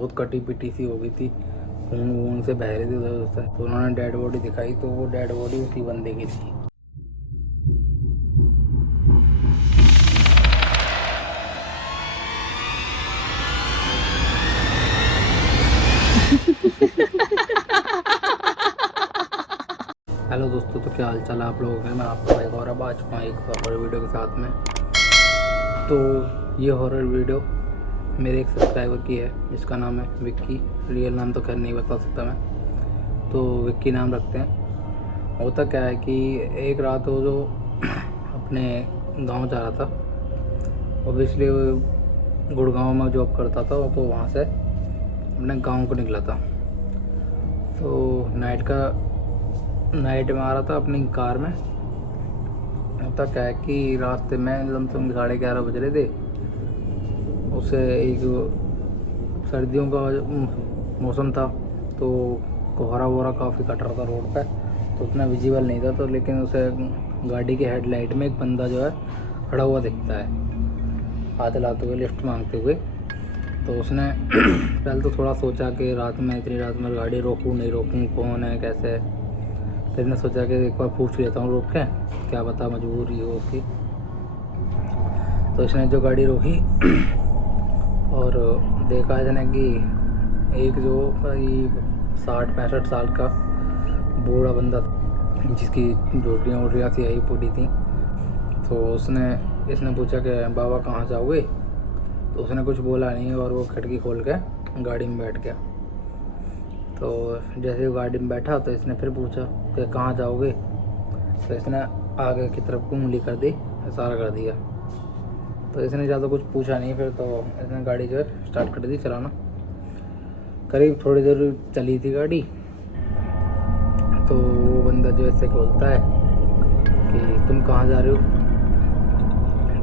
बहुत कटी पिटी सी हो गई थी, खून वून से बह रही थी उधर उधर। तो उन्होंने डेड बॉडी दिखाई, तो वो डेड बॉडी उसी बंदे की थी। हेलो दोस्तों, तो क्या हाल चाल है आप लोगों के। मैं आपका भाई गौरव आ चुका हूँ एक हॉरर वीडियो के साथ में। तो ये हॉरर वीडियो मेरे एक सब्सक्राइबर की है जिसका नाम है विक्की। रियल नाम तो खैर नहीं बता सकता मैं, तो विक्की नाम रखते हैं। होता क्या है कि एक रात वो जो अपने गांव जा रहा था, ऑब्वियसली गुड़गांव में जॉब करता था, तो वहाँ से अपने गांव को निकला था। तो नाइट में आ रहा था अपनी कार में। होता क्या है कि रास्ते में लमसम 11:30 बज रहे थे। उसे एक सर्दियों का मौसम था, तो कोहरा वोहरा काफ़ी कट रहा था रोड पे, तो उतना विजिबल नहीं था। तो लेकिन उसे गाड़ी के हेडलाइट में एक बंदा जो है खड़ा हुआ दिखता है, हाथ हिलाते हुए, लिफ्ट मांगते हुए। तो उसने पहले तो थोड़ा सोचा कि इतनी रात में गाड़ी रोकूं नहीं रोकूं, कौन है कैसे है। फिर ने सोचा कि एक बार पूछ लेता हूँ रोक के, क्या पता मजबूरी हो उसकी। तो इसने जो गाड़ी रोकी और देखा इसने कि एक जो करीब 60-65 साल का बूढ़ा बंदा था, जिसकी जोड़ियाँ वोड़ियाँ सी आई पूरी थी। तो इसने पूछा कि बाबा कहाँ जाओगे। तो उसने कुछ बोला नहीं और वो खिड़की खोल के गाड़ी में बैठ गया। तो जैसे वो गाड़ी में बैठा तो इसने फिर पूछा कि कहाँ जाओगे। तो इसने आगे की तरफ उंगली कर दी, इशारा कर दिया। तो इसने ज़्यादा कुछ पूछा नहीं, फिर तो इसने गाड़ी जो है स्टार्ट कर दी चलाना। करीब थोड़ी देर चली थी गाड़ी, तो वो बंदा जो इससे बोलता है कि तुम कहाँ जा रहे हो।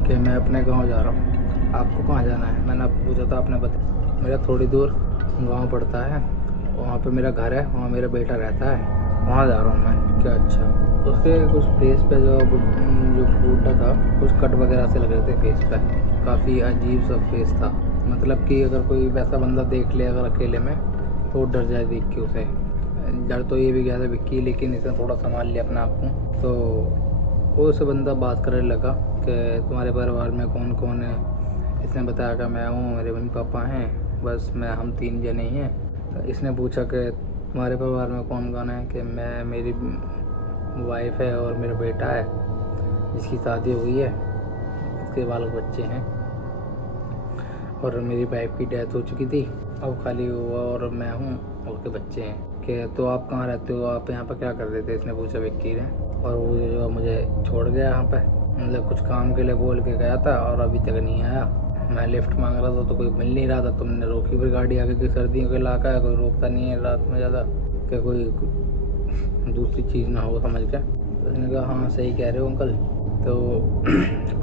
कि मैं अपने गांव जा रहा हूँ। आपको कहाँ जाना है। मैंने आपको पूछा था, आपने बताया। मेरा थोड़ी दूर गांव पड़ता है, वहाँ पे मेरा घर है, वहाँ मेरा बेटा रहता है, वहाँ जा रहा हूँ मैं। क्या अच्छा। उसके कुछ फेस पे जो बूढ़ा था, कुछ कट वगैरह से लग रहे थे फेस पे। काफ़ी अजीब सा फेस था, मतलब कि अगर कोई वैसा बंदा देख ले अगर अकेले में तो डर जाए देख के उसे। डर तो ये भी गया था विक्की, लेकिन इसने थोड़ा संभाल लिया अपने आप को। तो वो उसे बंदा बात करने लगा कि तुम्हारे परिवार में कौन कौन है। इसने बताया कि मैं हूँ, मेरे मम्मी पापा हैं, बस हम 3 जने ही हैं। तो इसने पूछा कि तुम्हारे परिवार में कौन कौन है। कि मैं, मेरी वाइफ है और मेरा बेटा है जिसकी शादी हो गई है, उसके बाल बच्चे हैं, और मेरी वाइफ की डेथ हो चुकी थी, अब खाली वो और मैं हूँ और उसके बच्चे हैं। कि तो आप कहाँ रहते हो, आप यहाँ पर क्या कर रहे थे। इसने पूछा विक्की ने। और वो जो मुझे छोड़ गया यहाँ पे, मतलब कुछ काम के लिए बोल के गया था और अभी तक नहीं आया। मैं लिफ्ट मांग रहा था तो कोई मिल नहीं रहा था, तुमने रोकी फिर गाड़ी आगे की। सर्दियों का इलाका है, कोई रोकता नहीं है रात में ज़्यादा, कि कोई दूसरी चीज़ ना हो समझ के। तो उसने कहा हाँ सही कह रहे हो अंकल। तो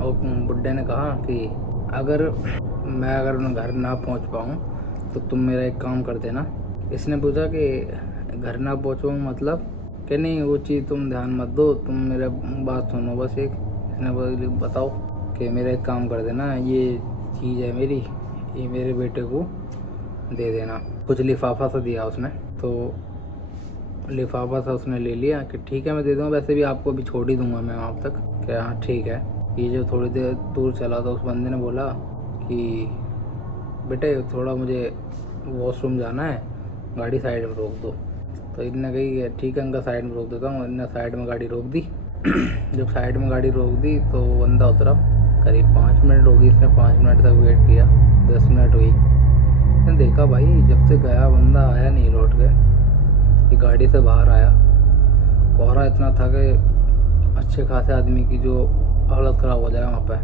और बुड्ढे ने कहा कि अगर मैं घर ना पहुंच पाऊँ तो तुम मेरा एक काम कर देना। इसने पूछा कि घर ना पहुँचूँ मतलब कि नहीं, वो चीज़ तुम ध्यान मत दो, तुम मेरा बात सुनो बस एक। इसने बोला बताओ। कि मेरा एक काम कर देना, ये चीज़ है मेरी, ये मेरे बेटे को दे देना। कुछ लिफाफा सा दिया उसने। तो लिफाफा सा उसने ले लिया कि ठीक है मैं दे दूँगा, वैसे भी आपको अभी छोड़ ही दूँगा मैं वहाँ तक। क्या हाँ ठीक है। ये जो थोड़ी देर दूर चला तो उस बंदे ने बोला कि बेटे थोड़ा मुझे वॉशरूम जाना है, गाड़ी साइड में रोक दो। तो इनने कही ठीक है अंकल साइड में रोक देता हूँ। इनने साइड में गाड़ी रोक दी। जब साइड में गाड़ी रोक दी तो बंदा उतरा। करीब 5 मिनट होगी, इसने 5 मिनट तक वेट किया, 10 मिनट हुई। मैंने देखा भाई जब से गया बंदा आया नहीं लौट के। ये गाड़ी से बाहर आया, कोहरा इतना था कि अच्छे खासे आदमी की जो हालत ख़राब हो जाए वहाँ पे।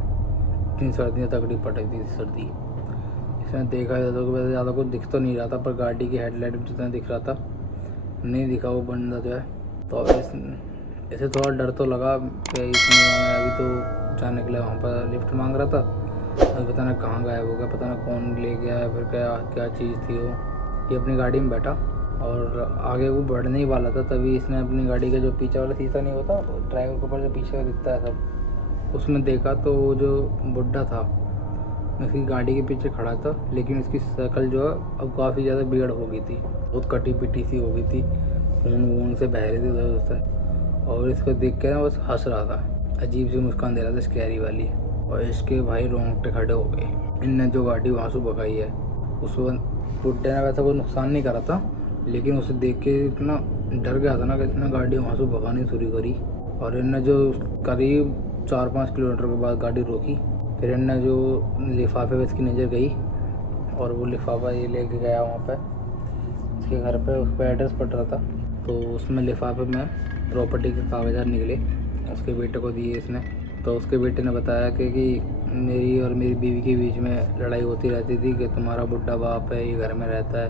इतनी सर्दियाँ तगड़ी पटक दी थी सर्दी। इसने देखा तो वैसे ज़्यादा कुछ दिख तो नहीं रहा था, पर गाड़ी की हेडलाइट में जितना दिख रहा था नहीं दिखा वो बंदा जो है। तो इसे थोड़ा डर तो लगा कि इसमें अभी तो जाने के लिए वहाँ पर लिफ्ट मांग रहा था, अभी पता ना कहाँ गायब हो गया, पता ना कौन ले गया है, फिर क्या चीज़ थी वो। ये अपनी गाड़ी में बैठा और आगे वो बढ़ने ही वाला था, तभी इसने अपनी गाड़ी का जो पीछे वाला शीशा नहीं होता ड्राइवर के ऊपर जो पीछे का दिखता है सब, उसमें देखा तो वो जो बुड्ढा था इसकी गाड़ी के पीछे खड़ा था, लेकिन इसकी शक्ल जो है अब काफ़ी ज़्यादा बिगड़ हो गई थी, बहुत कटी पिटी सी हो गई थी, खून वून से बह रहे थे उधर उधर। और इसको देख के ना बस हंस रहा था, अजीब सी मुस्कान दे रहा था स्कैरी वाली। और इसके भाई रोंगटे खड़े हो गए। इनने जो गाड़ी वहाँ से भगाई है, उस बुड्ढे ने वैसा कोई नुकसान नहीं करा था, लेकिन उसे देख के इतना डर गया था ना कि इतना गाड़ी वहाँ से भगानी शुरू करी। और इनने जो करीब 4-5 किलोमीटर के बाद गाड़ी रोकी, फिर इनने जो लिफाफे पे इसकी नज़र गई और वो लिफाफा ये लेके गया वहाँ पे इसके घर पे, उस पर एड्रेस पड़ रहा था। तो उसमें लिफाफे में प्रॉपर्टी के कागजात निकले, उसके बेटे को दिए इसने। तो उसके बेटे ने बताया कि मेरी और मेरी बीवी के बीच में लड़ाई होती रहती थी कि तुम्हारा बुढ़ा बाप है, ये घर में रहता है,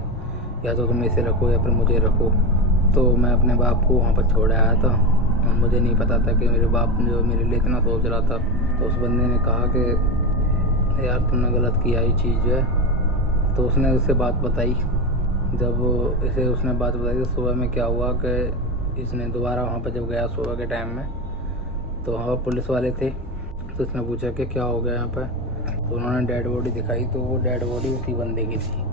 या तो तुम इसे रखो या फिर मुझे रखो। तो मैं अपने बाप को वहाँ पर छोड़ आया था और मुझे नहीं पता था कि मेरे बाप जो मेरे लिए इतना सोच रहा था। तो उस बंदे ने कहा कि यार तुमने गलत किया ये चीज़ जो है। तो उसने उससे बात बताई। जब इसे उसने बात बताई तो सुबह में क्या हुआ कि इसने दोबारा वहाँ पर जब गया सुबह के टाइम में, तो वहाँ पुलिस वाले थे। तो उसने पूछा कि क्या हो गया यहाँ पर। तो उन्होंने डेड बॉडी दिखाई, तो वो डेड बॉडी उसी बंदे की थी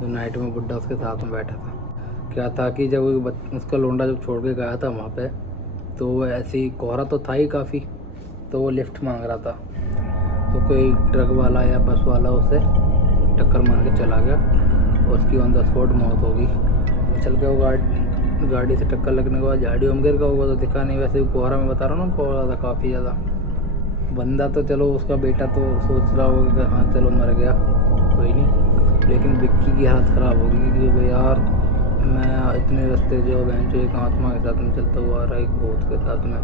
जो नाइट में बुड्ढा उसके साथ में बैठा था। क्या था कि जब उसका लोंडा जब छोड़ के गया था वहाँ पे, तो वो ऐसे ही कोहरा तो था ही काफ़ी, तो वो लिफ्ट मांग रहा था। तो कोई ट्रक वाला या बस वाला उसे टक्कर मार के चला गया और उसकी ऑन द स्पॉट मौत हो गई। चल के वो गाड़ी से टक्कर लगने के बाद झाड़ियों में गिर गया होगा, तो दिखा नहीं। वैसे कोहरा में बता रहा हूँ ना, कोहरा था काफ़ी ज़्यादा। बंदा तो चलो उसका बेटा तो सोच रहा होगा कि हाँ चलो मर गया कोई नहीं, लेकिन विक्की की हालत ख़राब होगी कि भाई यार मैं इतने रास्ते जो बहन जो एक आत्मा के साथ में चलता हुआ आ रहा है, एक भूत के साथ में।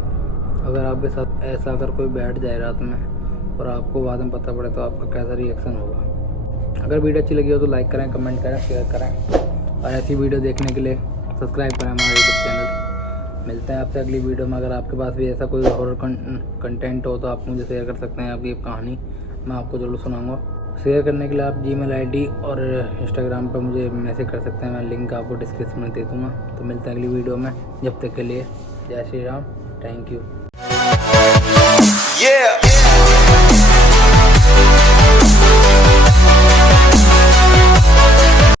अगर आपके साथ ऐसा अगर कोई बैठ जाए रात में और आपको बाद में पता पड़े तो आपका कैसा रिएक्शन होगा। अगर वीडियो अच्छी लगी हो तो लाइक करें, कमेंट करें, शेयर करें और ऐसी वीडियो देखने के लिए सब्सक्राइब करें हमारे यूट्यूब चैनल। मिलते हैं आपसे अगली वीडियो में। अगर आपके पास भी ऐसा कोई हॉरर कंटेंट हो तो आप मुझे शेयर कर सकते हैं, आपकी कहानी मैं आपको ज़रूर सुनाऊंगा। शेयर करने के लिए आप जीमेल आईडी और इंस्टाग्राम पर मुझे मैसेज कर सकते हैं, मैं लिंक आपको डिस्क्रिप्शन में दे दूँगा। तो मिलते हैं अगली वीडियो में, जब तक के लिए जय श्री राम, थैंक यू।